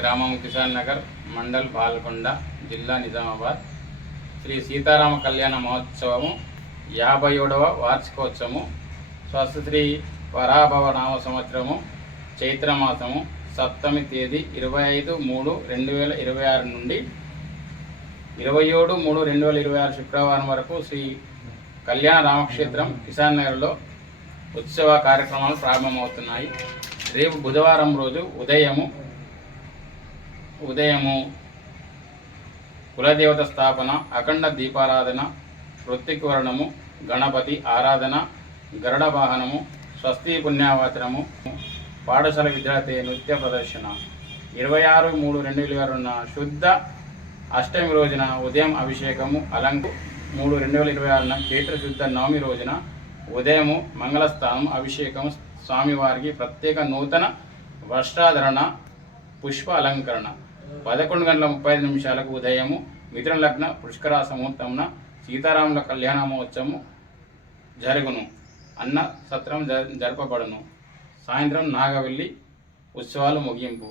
గ్రామం కిసాన్ నగర్, మండల్ బాల్కొండ, జిల్లా నిజామాబాద్. శ్రీ సీతారామ కళ్యాణ మహోత్సవము 57వ వార్షికోత్సవము. స్వస్తి వరాభవ నామ సంవత్సరము, చైత్రమాసము, సప్తమి తేదీ 25/3/2026 నుండి 27/3/2026 శుక్రవారం వరకు శ్రీ కళ్యాణ రామక్షేత్రం కిసాన్ నగర్లో ఉత్సవ కార్యక్రమాలు ప్రారంభమవుతున్నాయి. రేపు బుధవారం రోజు ఉదయము కులదేవత స్థాపన, అఖండ దీపారాధన, ఋత్వికవర్ణము, గణపతి ఆరాధన, గరుడ వాహనము, స్వస్తి పుణ్యావచనము, పాఠశాల విద్యార్థి నృత్య ప్రదర్శన. 26/3/2026 శుద్ధ అష్టమి రోజున ఉదయం అభిషేకము, 3/3/2026 చైత్ర శుద్ధ నవమి రోజున ఉదయము మంగళస్థానం, అభిషేకం, స్వామివారికి ప్రత్యేక నూతన వస్త్రాధరణ, పుష్ప అలంకరణ. 11:35 ఉదయము మిథున లగ్న పుష్కరాస ముహూర్తమున సీతారాముల కళ్యాణ మహోత్సవము జరుగును. అన్న సత్రం జరపబడును. సాయంత్రం నాగవెల్లి ఉత్సవాలు ముగింపు.